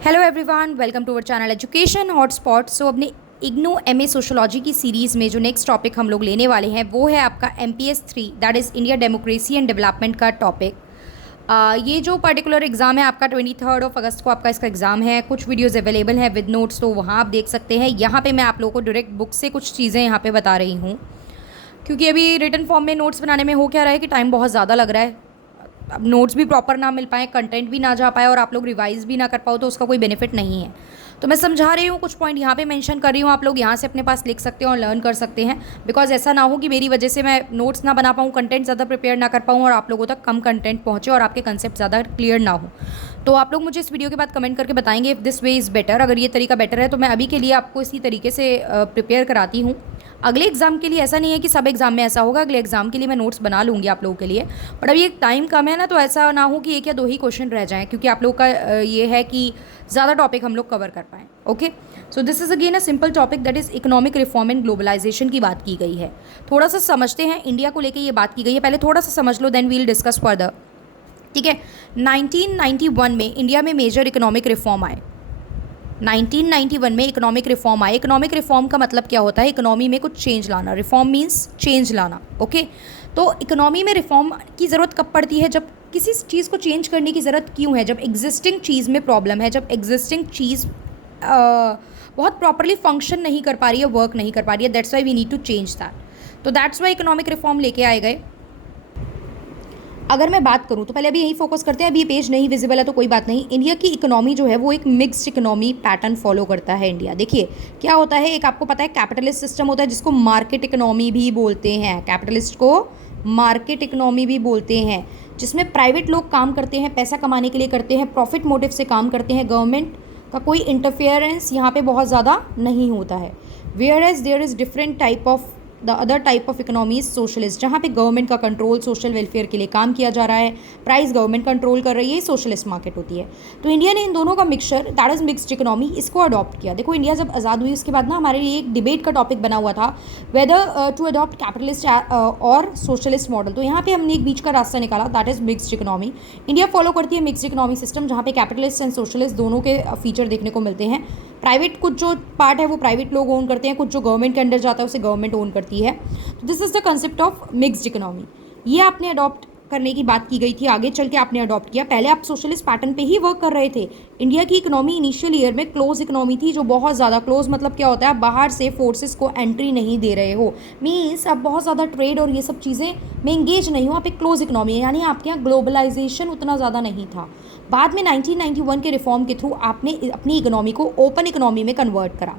Hello everyone, welcome to our channel education hotspot. So अपने IGNOU MA sociology की series में जो नेक्स्ट टॉपिक हम लोग लेने वाले हैं वो है आपका MPS 3, that is India democracy and development का टॉपिक। ये जो पर्टिकुलर एग्ज़ाम है आपका 23 अगस्त को आपका इसका एग्ज़ाम है। कुछ वीडियोज़ अवेलेबल हैं विद नोट्स, तो वहाँ आप देख सकते हैं। यहाँ पे मैं आप लोगों को डायरेक्ट बुक से कुछ चीज़ें यहाँ पे बता रही हूँ, क्योंकि अभी रिटन फॉर्म में नोट्स बनाने में हो क्या रहा है कि टाइम बहुत ज़्यादा लग रहा है। अब नोट्स भी प्रॉपर ना मिल पाए, कंटेंट भी ना जा पाए और आप लोग रिवाइज भी ना कर पाओ, तो उसका कोई बेनिफिट नहीं है। तो मैं समझा रही हूँ, कुछ पॉइंट यहाँ पे मेंशन कर रही हूँ, आप लोग यहाँ से अपने पास लिख सकते हैं और लर्न कर सकते हैं। बिकॉज ऐसा ना हो कि मेरी वजह से मैं नोट्स ना बना पाऊँ, कंटेंट ज़्यादा प्रिपेयर ना कर पाऊँ और आप लोगों तक कम कंटेंट पहुँचे और आपके कंसेप्ट ज़्यादा क्लियर ना हो। तो आप लोग मुझे इस वीडियो के बाद कमेंट करके बताएंगे if this way is better. अगर ये तरीका बेटर है तो मैं अभी के लिए आपको इसी तरीके से प्रिपेयर कराती हूँ। अगले एग्ज़ाम के लिए ऐसा नहीं है कि सब एग्ज़ाम में ऐसा होगा, अगले एग्ज़ाम के लिए मैं नोट्स बना लूँगी आप लोगों के लिए। बट अभी एक टाइम कम है ना, तो ऐसा ना हो कि एक या दो ही क्वेश्चन रह जाएं, क्योंकि आप लोग का ये है कि ज़्यादा टॉपिक हम लोग कवर कर पाएँ। Okay, so this is again a simple topic, that is economic reform and globalisation की बात की गई है। थोड़ा सा समझते हैं, इंडिया को लेकर ये बात की गई है, पहले थोड़ा सा समझ लो, देन वील डिस्कस फर्दर। ठीक है, 1991 में इंडिया में मेजर इकोनॉमिक रिफॉर्म आए। 1991 में इकोनॉमिक रिफॉर्म आए। इकोनॉमिक रिफॉर्म का मतलब क्या होता है? इकोनॉमी में कुछ चेंज लाना। रिफॉर्म मीन्स चेंज लाना। ओके, तो इकोनॉमी में रिफॉर्म की ज़रूरत कब पड़ती है? जब किसी चीज़ को चेंज करने की ज़रूरत क्यों है? जब एग्जिस्टिंग चीज़ में प्रॉब्लम है, जब एग्जिस्टिंग चीज़ बहुत प्रॉपरली फंक्शन नहीं कर पा रही है, वर्क नहीं कर पा रही है, that's why we need to change that. तो दैट्स वाई इकोनॉमिक रिफॉर्म लेके आए गए। अगर मैं बात करूं तो पहले अभी यही फोकस करते हैं। अभी ये पेज नहीं विजिबल है तो कोई बात नहीं। इंडिया की इकोनॉमी जो है वो एक मिक्स्ड इकोनॉमी पैटर्न फॉलो करता है इंडिया। देखिए क्या होता है, एक आपको पता है कैपिटलिस्ट सिस्टम होता है जिसको मार्केट इकोनॉमी भी बोलते हैं। कैपिटलिस्ट को मार्केट इकोनॉमी भी बोलते हैं, जिसमें प्राइवेट लोग काम करते हैं, पैसा कमाने के लिए करते हैं, प्रॉफिट मोटिव से काम करते हैं। गवर्नमेंट का कोई इंटरफेरेंस यहाँ पे बहुत ज़्यादा नहीं होता है। Where as there is different type of the other type of economy is socialist, जहाँ पे गवर्नमेंट का कंट्रोल सोशल वेलफेयर के लिए काम किया जा रहा है, प्राइस गवर्नमेंट कंट्रोल कर रही है, सोशलिस्ट मार्केट होती है। तो इंडिया ने इन दोनों का mixture, that is mixed economy, इसको अडॉप्ट किया। देखो इंडिया जब आज़ाद हुई उसके बाद ना हमारे लिए एक डिबेट का टॉपिक बना हुआ था, वेदर टू अडॉप्ट कैपिटलिस्ट और सोशलिस्ट मॉडल। तो यहाँ पे हमने एक बीच का रास्ता निकाला, that is mixed economy. India follow करती है मिक्स्ड इकोनॉमी सिस्टम, जहाँ पे कैपिटलिस्ट एंड सोशलिस्ट दोनों के फीचर देखने को मिलते हैं। प्राइवेट कुछ जो पार्ट है वो प्राइवेट लोग ओन करते हैं, कुछ जो गवर्नमेंट के अंडर जाता है उसे गवर्नमेंट ओन करती है। तो this is the concept of mixed economy. ये आपने अडॉप्ट करने की बात की गई थी, आगे चल के आपने अडॉप्ट किया। पहले आप सोशलिस्ट पैटर्न पे ही वर्क कर रहे थे। इंडिया की इकोनॉमी इनिशियल ईयर में क्लोज इकोनॉमी थी, जो बहुत ज़्यादा क्लोज मतलब क्या होता है? आप बाहर से फोर्सेस को एंट्री नहीं दे रहे हो, मीन्स आप बहुत ज़्यादा ट्रेड और ये सब चीज़ें में इंगेज नहीं हो, आप एक क्लोज इकोनॉमी है, यानी आपके यहाँ ग्लोबलाइजेशन उतना ज़्यादा नहीं था। बाद में 1991 के रिफॉर्म के थ्रू आपने अपनी इकोनॉमी को ओपन इकोनॉमी में कन्वर्ट करा।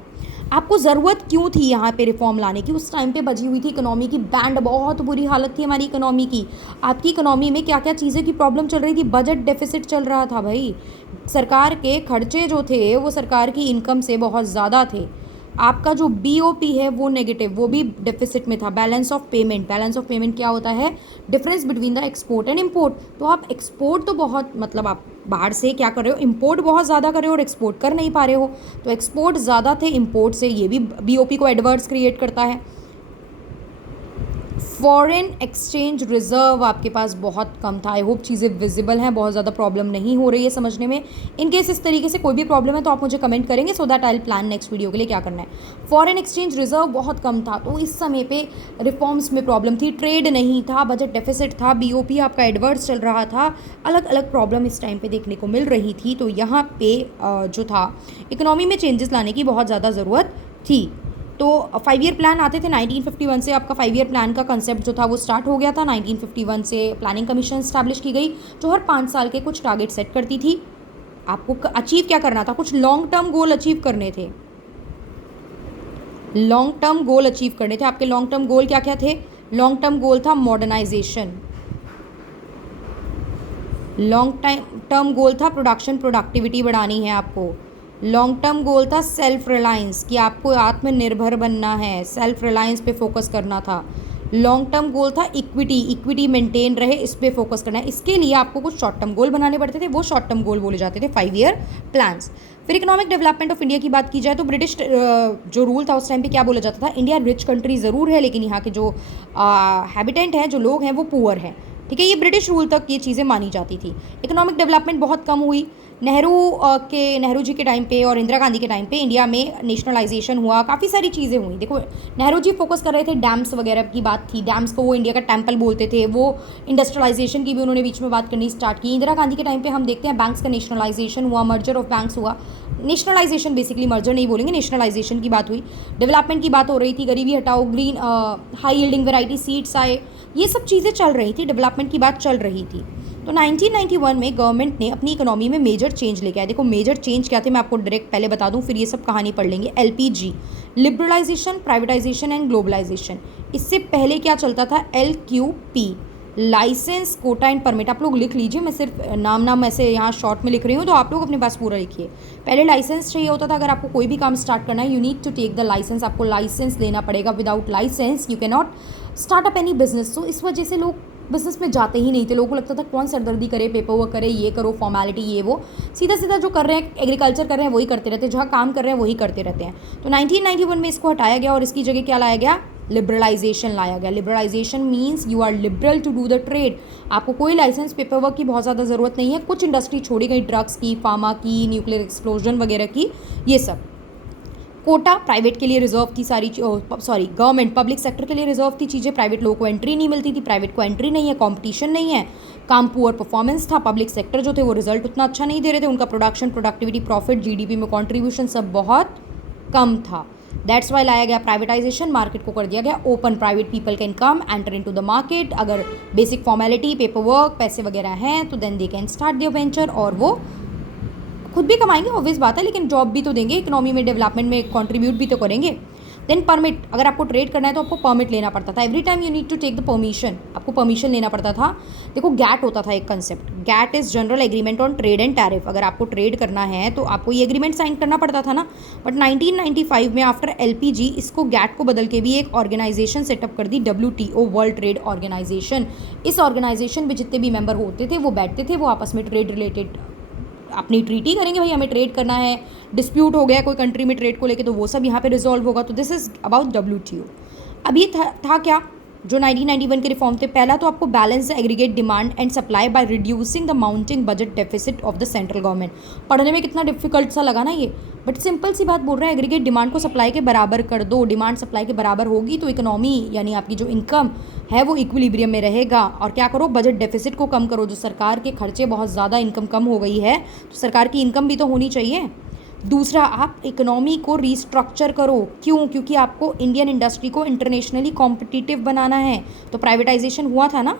आपको ज़रूरत क्यों थी यहाँ पे रिफॉर्म लाने की? उस टाइम पे बजी हुई थी इकोनॉमी की बैंड, बहुत बुरी हालत थी हमारी इकोनॉमी की। आपकी इकोनॉमी में क्या क्या चीज़ें की प्रॉब्लम चल रही थी? बजट डेफिसिट चल रहा था भाई। सरकार के खर्चे जो थे वो सरकार की इनकम से बहुत ज़्यादा थे। आपका जो BOP है वो नेगेटिव, वो भी डेफिसिट में था। Balance of payment, balance of payment क्या होता है? Difference between the export and import. तो आप एक्सपोर्ट तो बहुत, मतलब आप बाहर से क्या कर रहे हो, इम्पोर्ट बहुत ज़्यादा कर रहे हो और एक्सपोर्ट कर नहीं पा रहे हो। तो एक्सपोर्ट ज़्यादा थे इम्पोर्ट से, ये भी BOP को एडवर्स क्रिएट करता है। फॉरेन एक्सचेंज रिजर्व आपके पास बहुत कम था। आई होप चीज़ें विजिबल हैं, बहुत ज़्यादा प्रॉब्लम नहीं हो रही है समझने में। इन केस इस तरीके से कोई भी प्रॉब्लम है तो आप मुझे कमेंट करेंगे, so that I will plan next video के लिए क्या करना है। फॉरेन एक्सचेंज रिजर्व बहुत कम था, तो इस समय पे रिफॉर्म्स में प्रॉब्लम थी। ट्रेड नहीं था, बजट डेफिसिट था, BOP आपका एडवर्स चल रहा था, अलग अलग प्रॉब्लम इस टाइम पर देखने को मिल रही थी। तो यहाँ पे जो था इकोनॉमी में चेंजेस लाने की बहुत ज़्यादा ज़रूरत थी। तो 5 ईयर प्लान आते थे 1951 से। आपका 5 ईयर प्लान का कंसेप्ट जो था वो स्टार्ट हो गया था 1951 से। प्लानिंग कमीशन इस्टेब्लिश की गई, जो हर 5 साल के कुछ टारगेट सेट करती थी। आपको अचीव क्या करना था? कुछ लॉन्ग टर्म गोल अचीव करने थे। लॉन्ग टर्म गोल अचीव करने थे। आपके लॉन्ग टर्म गोल क्या क्या थे? लॉन्ग टर्म गोल था मॉडर्नाइजेशन। लॉन्ग टर्म गोल था प्रोडक्शन, प्रोडक्टिविटी बढ़ानी है आपको। लॉन्ग टर्म गोल था सेल्फ रिलायंस, कि आपको आत्मनिर्भर बनना है, सेल्फ रिलायंस पे फोकस करना था। लॉन्ग टर्म गोल था इक्विटी, इक्विटी मेंटेन रहे, इस पे फोकस करना है। इसके लिए आपको कुछ शॉर्ट टर्म गोल बनाने पड़ते थे, वो शॉर्ट टर्म गोल बोले जाते थे 5 ईयर प्लान्स। फिर इकोनॉमिक डेवलपमेंट ऑफ इंडिया की बात की जाए तो ब्रिटिश जो रूल था उस टाइम पे क्या बोला जाता था? इंडिया रिच कंट्री ज़रूर है, लेकिन यहाँ के जो हैबिटेंट हैं, जो लोग हैं, वो पुअर हैं। ठीक है, ये ब्रिटिश रूल तक ये चीज़ें मानी जाती थी। इकोनॉमिक डेवलपमेंट बहुत कम हुई। नेहरू जी के टाइम पे और इंदिरा गांधी के टाइम पे इंडिया में नेशनलाइजेशन हुआ, काफ़ी सारी चीज़ें हुई। देखो नेहरू जी फोकस कर रहे थे डैम्स वगैरह की बात थी, डैम्स को वो इंडिया का टेम्पल बोलते थे, वो इंडस्ट्रियलाइजेशन की भी उन्होंने बीच में बात करनी स्टार्ट की। इंदिरा गांधी के टाइम पे हम देखते हैं बैंक्स का नेशनलाइजेशन हुआ, मर्जर ऑफ बैंक्स हुआ, नेशनलाइजेशन बेसिकली, मर्जर नहीं बोलेंगे, नेशनलाइजेशन की बात हुई, डेवलपमेंट की बात हो रही थी, गरीबी हटाओ, green high yielding variety seeds आए, ये सब चीज़ें चल रही थी, डेवलपमेंट की बात चल रही थी। तो 1991 में गवर्नमेंट ने अपनी इकोनॉमी में मेजर चेंज लेके आया। देखो मेजर चेंज क्या थे मैं आपको डायरेक्ट पहले बता दूं, फिर ये सब कहानी पढ़ लेंगे। LPG, liberalisation, privatisation and globalisation. इससे पहले क्या चलता था? LQP, licence, quota and permit. आप लोग लिख लीजिए, मैं सिर्फ नाम ऐसे यहाँ शॉर्ट में लिख रही हूँ, तो आप लोग अपने पास पूरा लिखिए। पहले लाइसेंस चाहिए होता था, अगर आपको कोई भी काम स्टार्ट करना है, you need to take the licence, आपको लाइसेंस लेना पड़ेगा। Without licence you can not start up any business. तो इस वजह से लोग बिजनेस में जाते ही नहीं थे, लोगों को लगता था कौन सरदर्दी करे, पेपर वर्क करे, ये करो, फॉर्मेलिटी ये वो, सीधा सीधा जो कर रहे हैं एग्रीकल्चर कर रहे हैं वही करते रहते हैं, जहाँ काम कर रहे हैं वही करते रहते हैं। तो 1991 में इसको हटाया गया और इसकी जगह क्या लाया गया? लिबरलाइजेशन लाया गया। Liberalisation means you are liberal to do the trade. आपको कोई लाइसेंस पेपर वर्क की बहुत ज़्यादा ज़रूरत नहीं है। कुछ इंडस्ट्री छोड़ी गई, ड्रग्स की, फार्मा की, न्यूक्लियर एक्सप्लोजन वगैरह की, ये सब। कोटा प्राइवेट के लिए रिजर्व थी सारी, गवर्नमेंट पब्लिक सेक्टर के लिए रिजर्व थी चीज़ें, प्राइवेट लोगों को एंट्री नहीं मिलती थी, प्राइवेट को एंट्री नहीं है, कंपटीशन नहीं है, काम पुअर परफॉर्मेंस था, पब्लिक सेक्टर जो थे वो रिजल्ट उतना अच्छा नहीं दे रहे थे, उनका प्रोडक्शन, प्रोडक्टिविटी, प्रॉफिट, जीडीपी में कॉन्ट्रीब्यूशन सब बहुत कम था। दैट्स वाई लाया गया प्राइवेटाइजेशन, मार्केट को कर दिया गया open, private people can come enter into the market, अगर बेसिक फॉर्मेलिटी, पेपर वर्क, पैसे वगैरह हैं तो then they can start their venture, और वो खुद भी कमाएंगे, ऑब्वियस बात है, लेकिन जॉब भी तो देंगे, इकोनॉमी में डेवलपमेंट में कंट्रीब्यूट भी तो करेंगे। देन परमिट, अगर आपको ट्रेड करना है तो आपको परमिट लेना पड़ता था। Every time you need to take the permission, आपको परमिशन लेना पड़ता था। देखो गैट होता था एक concept, GATT is general agreement on trade and tariff. अगर आपको ट्रेड करना है तो आपको ये एग्रीमेंट साइन करना पड़ता था ना। बट 1995 में आफ्टर एलपीजी इसको गैट को बदल के भी एक ऑर्गेनाइजेशन सेटअप कर दी, WTO, वर्ल्ड ट्रेड ऑर्गेनाइजेशन। इस ऑर्गेनाइजेशन में जितने भी मेंबर होते थे वो बैठते थे, वो आपस में ट्रेड रिलेटेड अपनी ट्रीटी करेंगे, भाई हमें ट्रेड करना है, डिस्प्यूट हो गया कोई कंट्री में ट्रेड को लेके तो वो सब यहाँ पे रिजॉल्व होगा। तो दिस इज़ अबाउट WTO। अब ये था क्या जो 1991 के रिफॉर्म थे? पहला तो आपको balance the aggregate demand and supply by reducing the mounting budget deficit of the central government. पढ़ने में कितना डिफिकल्ट सा लगा ना ये, बट सिंपल सी बात बोल रहा है, एग्रीगेट डिमांड को सप्लाई के बराबर कर दो। डिमांड सप्लाई के बराबर होगी तो इकोनॉमी यानी आपकी जो इनकम है वो इक्विलिब्रियम में रहेगा। और क्या करो, बजट डेफिसिट को कम करो। जो सरकार के खर्चे बहुत ज़्यादा, इनकम कम हो गई है तो सरकार की इनकम भी तो होनी चाहिए। दूसरा, आप इकोनॉमी को रीस्ट्रक्चर करो। क्यों? क्योंकि आपको इंडियन इंडस्ट्री को इंटरनेशनली कॉम्पिटिटिव बनाना है। तो प्राइवेटाइजेशन हुआ था ना,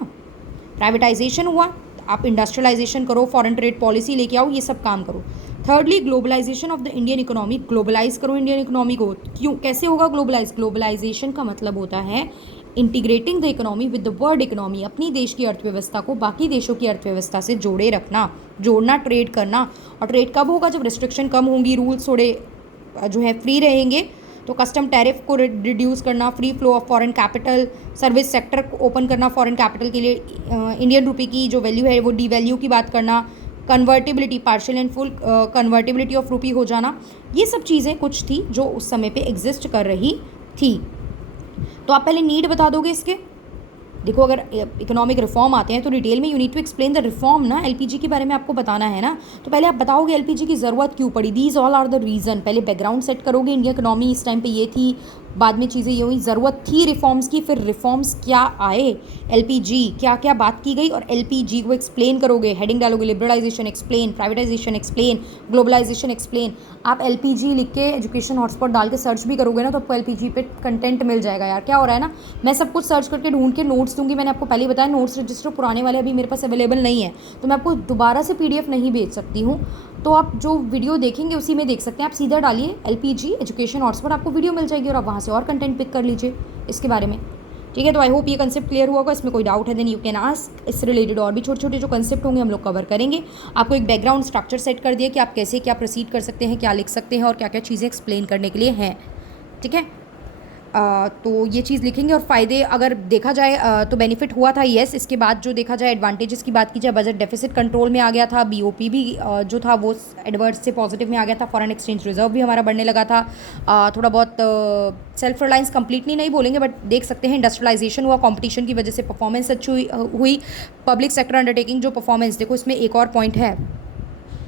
प्राइवेटाइजेशन हुआ, आप इंडस्ट्रियलाइजेशन करो, फॉरेन ट्रेड पॉलिसी लेके आओ, ये सब काम करो। Thirdly, globalisation of the Indian economy, globalise करो इंडियन इकोनॉमी को। क्यों, कैसे होगा ग्लोबलाइज? ग्लोबलाइजेशन का मतलब होता है integrating the economy with the world economy, अपनी देश की अर्थव्यवस्था को बाकी देशों की अर्थव्यवस्था से जोड़े रखना, जोड़ना, ट्रेड करना। और ट्रेड कब होगा? जब रिस्ट्रिक्शन कम होंगी, रूल्स थोड़े जो है फ्री रहेंगे। तो कस्टम टैरिफ को रिड्यूस करना, free flow of foreign capital, service sector को ओपन करना फॉरेन कैपिटल के लिए, इंडियन रुपये की जो वैल्यू है वो डीवैल्यू की बात करना, convertibility, partial and full convertibility of rupee हो जाना, ये सब चीज़ें कुछ थी जो उस समय पे एग्जिस्ट कर रही थी। तो आप पहले नीड बता दोगे इसके। देखो अगर इकोनॉमिक रिफॉर्म आते हैं तो डिटेल में you need to explain the reform ना, एलपीजी के बारे में आपको बताना है ना। तो पहले आप बताओगे एलपीजी की ज़रूरत क्यों पड़ी, these all are the reason. पहले बैकग्राउंड सेट करोगे, इंडियन इकोनॉमी इस टाइम पे ये थी, बाद में चीज़ें ये हुई, ज़रूरत थी रिफॉर्म्स की, फिर रिफॉर्म्स क्या आए, एलपीजी क्या क्या बात की गई, और एलपीजी को एक्सप्लेन करोगे, हेडिंग डालोगे, liberalisation explain, privatisation explain, globalisation explain. आप एलपीजी लिख के एजुकेशन हॉटस्पॉट डाल के सर्च भी करोगे ना तो आपको एलपीजी पे कंटेंट मिल जाएगा। यार क्या हो रहा है ना, मैं सब कुछ सर्च करके ढूंढ के नोट्स दूंगी। मैंने आपको पहले बताया नोट्स रजिस्टर पुराने वाले अभी मेरे पास अवेलेबल नहीं है, तो मैं आपको दोबारा से PDF नहीं भेज सकती हूँ। तो आप जो वीडियो देखेंगे उसी में देख सकते हैं। आप सीधा डालिए एलपीजी एजुकेशन हॉटस्पॉट, आपको वीडियो मिल जाएगी और आप वहाँ से और कंटेंट पिक कर लीजिए इसके बारे में। ठीक है, तो आई होप ये कंसेप्ट क्लियर हुआ होगा। इसमें कोई डाउट है देन यू कैन आस्क। इससे रिलेटेड और भी छोटे छोटे जो कंसेप्ट होंगे हम लोग कवर करेंगे। आपको एक बैकग्राउंड स्ट्रक्चर सेट कर दिया कि आप कैसे क्या प्रोसीड कर सकते हैं, क्या लिख सकते हैं और क्या क्या चीज़ें एक्सप्लेन करने के लिए हैं। ठीक है, तो ये चीज़ लिखेंगे। और फ़ायदे अगर देखा जाए तो बेनिफिट हुआ था, येस। इसके बाद जो देखा जाए एडवांटेजेस की बात की जाए, बजट डेफिसिट कंट्रोल में आ गया था, BOP भी जो था वो एडवर्स से पॉजिटिव में आ गया था, फॉरेन एक्सचेंज रिजर्व भी हमारा बढ़ने लगा था, थोड़ा बहुत सेल्फ रिलायंस कंप्लीटली नहीं बोलेंगे बट देख सकते हैं इंडस्ट्रियलाइजेशन हुआ, कंपटीशन की वजह से परफॉर्मेंस अच्छी हुई। पब्लिक सेक्टर अंडरटेकिंग जो परफॉर्मेंस, देखो इसमें एक और पॉइंट है,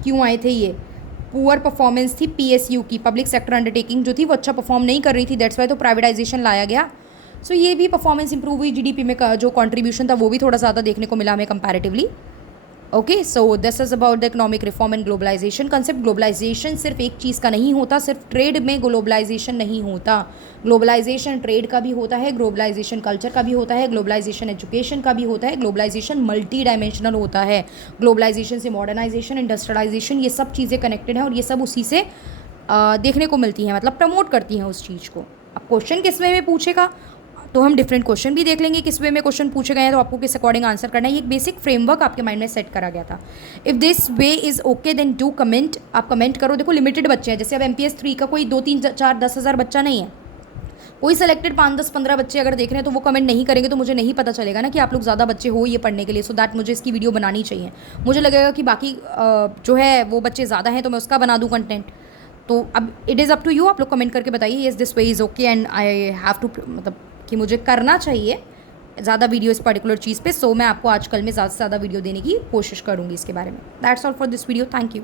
क्यों आए थे ये? पुअर परफॉर्मेंस थी पीएसयू की, पब्लिक सेक्टर अंडरटेकिंग जो थी वो अच्छा परफॉर्म नहीं कर रही थी, दैट्स वाई तो प्राइवेटाइजेशन लाया गया। सो ये भी परफॉर्मेंस इंप्रूव हुई, जीडीपी में जो कंट्रीब्यूशन था वो भी थोड़ा ज़्यादा देखने को मिला हमें comparatively. Okay, so this is about the economic reform and globalisation concept. Globalisation सिर्फ एक चीज़ का नहीं होता, सिर्फ ट्रेड में ग्लोबलाइजेशन नहीं होता। ग्लोबलाइजेशन ट्रेड का भी होता है, ग्लोबलाइजेशन कल्चर का भी होता है, ग्लोबलाइजेशन एजुकेशन का भी होता है, ग्लोबलाइजेशन मल्टी डायमेंशनल होता है। ग्लोबलाइजेशन से मॉडर्नाइजेशन, इंडस्ट्रियलाइजेशन, ये सब चीज़ें कनेक्टेड हैं और ये सब उसी से देखने को मिलती हैं, मतलब प्रमोट करती हैं उस चीज़ को। अब क्वेश्चन किस वे में पूछेगा तो हम डिफरेंट क्वेश्चन भी देख लेंगे, किस वे में क्वेश्चन पूछे गए हैं तो आपको किस अकॉर्डिंग आंसर करना है। ये एक बेसिक फ्रेमवर्क आपके माइंड में सेट करा गया था। If this way is okay then do comment, आप कमेंट करो। देखो लिमिटेड बच्चे हैं, जैसे अब MPS 3 का कोई 2 3 4 10 हज़ार बच्चा नहीं है, कोई सेलेक्टेड 5 10 15 बच्चे अगर देख रहे हैं तो वो कमेंट नहीं करेंगे तो मुझे नहीं पता चलेगा ना कि आप लोग ज़्यादा बच्चे हो ये पढ़ने के लिए। सो दैट मुझे इसकी वीडियो बनानी चाहिए। मुझे लगेगा कि बाकी जो है वो बच्चे ज़्यादा हैं तो मैं उसका बना दूँ कंटेंट। तो अब it is up to you, आप लोग कमेंट करके बताइए yes this way is okay and I have to, मतलब कि मुझे करना चाहिए ज़्यादा वीडियो इस पर्टिकुलर चीज़ पे। सो मैं आपको आजकल में ज़्यादा से ज़्यादा वीडियो देने की कोशिश करूँगी इसके बारे में। That's all for this video, thank you.